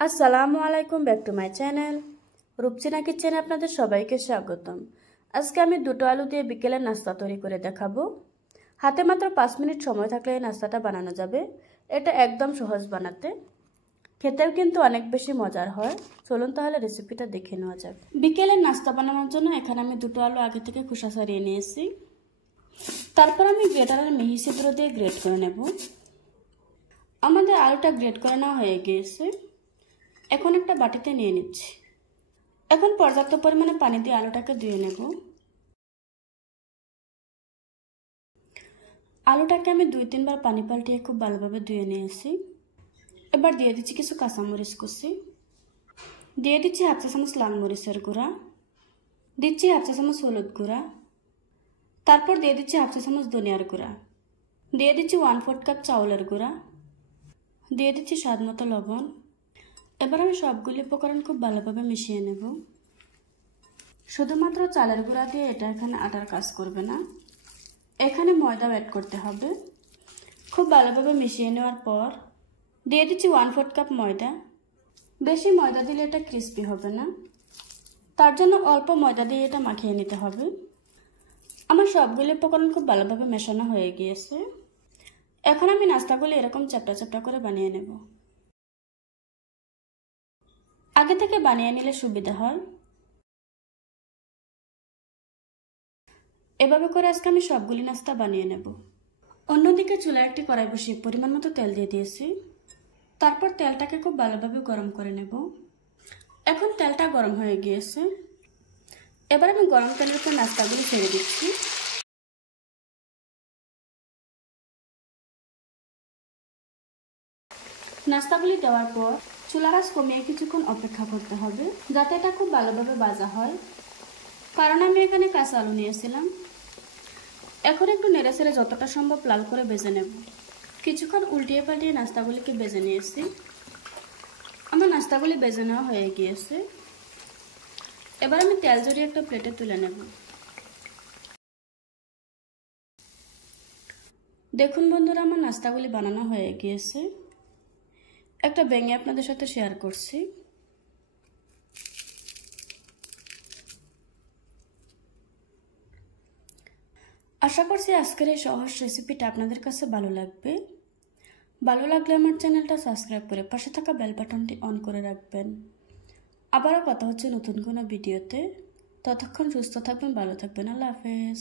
আসসালামু আলাইকুম, back to my channel Rupchina কিচেনে আপনাদের সবাইকে স্বাগতম। আজকে আমি দুটো আলু দিয়ে বিকেলের নাস্তা তৈরি করে দেখাবো। হাতে মাত্র 5 মিনিট সময় থাকলে এই নাস্তাটা বানানো যাবে। এটা একদম সহজ বানাতে, খেতেও কিন্তু অনেক বেশি মজার হয়। চলুন তাহলে রেসিপিটা দেখে নেওয়া যাক। বিকেলের নাস্তা বানানোর জন্য এখানে আমি দুটো আলু আগে থেকে খোসা ছাড়িয়ে নিয়েছি। তারপর আমি গ্রেটারের মিহি ছিদ্র দিয়ে গ্রেট করে নেব। আমাদের আলুটা গ্রেট করে নেওয়া হয়ে গিয়েছে। এখন একটা বাটিতে নিয়ে নিচ্ছি। এখন পর্যাপ্ত পরিমাণে পানি দিয়ে আলুটাকে ধুয়ে নেব। আলুটাকে আমি 2-3 বার পানি পাল্টিয়ে খুব ভালোভাবে ধুয়ে নিয়েছি। এবার দিয়ে দিচ্ছি কিছু কাঁচামরিচ কুচি, দিয়ে দিচ্ছি 1/2 চা চামচ লাল মরিচের গুঁড়া, দিচ্ছি 1/2 চা চামচ হলুদ গুঁড়া, তারপর দিয়ে দিচ্ছি 1/2 চা চামচ ধনিয়ার গুঁড়া, দিয়ে দিচ্ছি 1/4 কাপ চাউলের গুঁড়া, দিয়ে দিচ্ছি স্বাদ মতো লবণ। এবার আমি সবগুলি উপকরণ খুব ভালোভাবে মিশিয়ে নেব। শুধুমাত্র চালের গুঁড়া দিয়ে এটা এখানে আটার কাজ করবে না, এখানে ময়দাও অ্যাড করতে হবে। খুব ভালোভাবে মিশিয়ে নেওয়ার পর দিয়ে দিচ্ছি 1/4 কাপ ময়দা। বেশি ময়দা দিলে এটা ক্রিস্পি হবে না, তার জন্য অল্প ময়দা দিয়ে এটা মাখিয়ে নিতে হবে। আমার সবগুলি উপকরণ খুব ভালোভাবে মেশানো হয়ে গিয়েছে। এখন আমি নাস্তাগুলি এরকম চ্যাপটা চ্যাপটা করে বানিয়ে নেব। আগে থেকে বানিয়ে নিলে সুবিধা হয়। এভাবে করে আজকে আমি সবগুলি নাস্তা বানিয়ে নেব। অন্যদিকে চুলায় একটি কড়াই বসিয়ে পরিমাণ মতো তেল দিয়ে দিয়েছি। তারপর তেলটাকে খুব ভালোভাবে গরম করে নেব। এখন তেলটা গরম হয়ে গিয়েছে। এবার আমি গরম তেলের উপর নাস্তাগুলি ছেড়ে দিচ্ছি। নাস্তাগুলি দেওয়ার পর চুলার আঁচ কমিয়ে কিছুক্ষণ অপেক্ষা করতে হবে, যাতে এটা খুব ভালোভাবে ভাজা হয়, কারণ আমি এখানে কাঁচা আলু নিয়েছিলাম। এখন একটু নেড়ে ছেড়ে যতটা সম্ভব লাল করে ভেজে নেব। কিছুক্ষণ উল্টিয়ে পাল্টিয়ে নাস্তাগুলিকে ভেজে নিয়েছি। আমার নাস্তাগুলি ভেজে নেওয়া হয়ে গিয়েছে। এবার আমি তেল জড়িয়ে একটা প্লেটে তুলে নেব। দেখুন বন্ধুরা, আমার নাস্তাগুলি বানানো হয়ে গিয়েছে। একটা ভেঙে আপনাদের সাথে শেয়ার করছি। আশা করছি আজকের এই সহজ রেসিপিটা আপনাদের কাছে ভালো লাগবে। ভালো লাগলে আমার চ্যানেলটা সাবস্ক্রাইব করে পাশে থাকা বেল বাটনটি অন করে রাখবেন। আবারও কথা হচ্ছে নতুন কোনো ভিডিওতে। ততক্ষণ সুস্থ থাকবেন, ভালো থাকবেন। আল্লাহ হাফেজ।